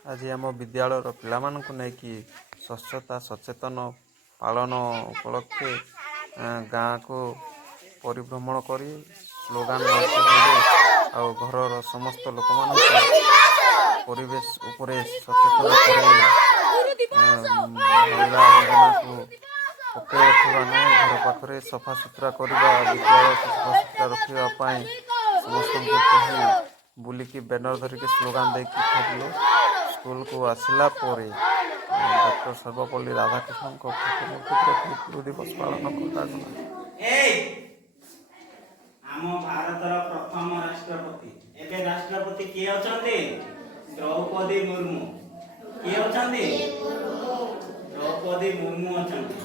आज आम विद्यालय पिलामानंकु नेकी स्वच्छता सचेतन पालन उपलक्षे गाँ को परिभ्रमण कर स्लोगान आ घर समस्त लोक मान परिवेश उपरे सचेतन पकड़ रखा ना घर पाखे सफा सुतरा करवा विद्यालय सफा सुतरा रखापी समस्त कही बुलिकी बैनर धरिकी स्लोगान देकी फेरलु स्कूल को आसला डॉक्टर सर्वपल्ली राधाकृष्णन गुरु दिवस पालन कर आम भारतर प्रथम राष्ट्रपति एबे राष्ट्रपति किए अछंती द्रौपदी मुर्मू किए अछंती द्रौपदी मुर्मू अछंती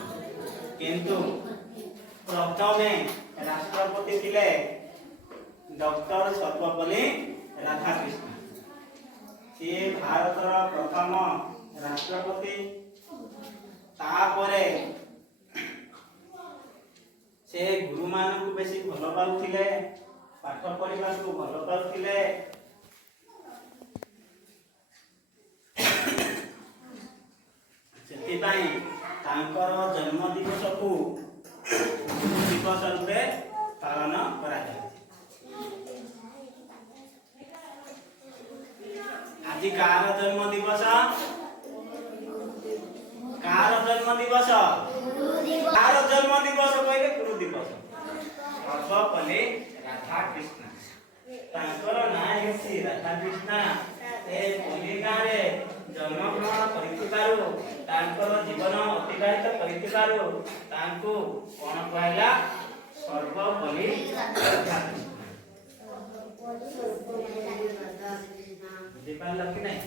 किंतु प्रथमे राष्ट्रपति थिले डॉक्टर सर्वपल्ली राधाकृष्णन सी भारतर प्रथम राष्ट्रपति तापरे से गुरु मान को बेसी भल पाउथिले पाठ पढ़ा को भल पाउथिले सेतिबाई तांकर जन्म दिवस को गुरु दिवस रूपे पालन करा जाय आज कार जन्म दिवस कार जन्म दिवस कहले गुरु दिवस सर्वपल्ली राधाकृष्ण तांकर नाम हेसी राधाकृष्ण ए पल्ली गारे जन्म ग्रहण करिथिबारु तांकर जीवन अतिबाहित करिथिबारु तांको कोन कहला सर्वपल्ली राधाकृष्ण बुझि पारल कि नहीं।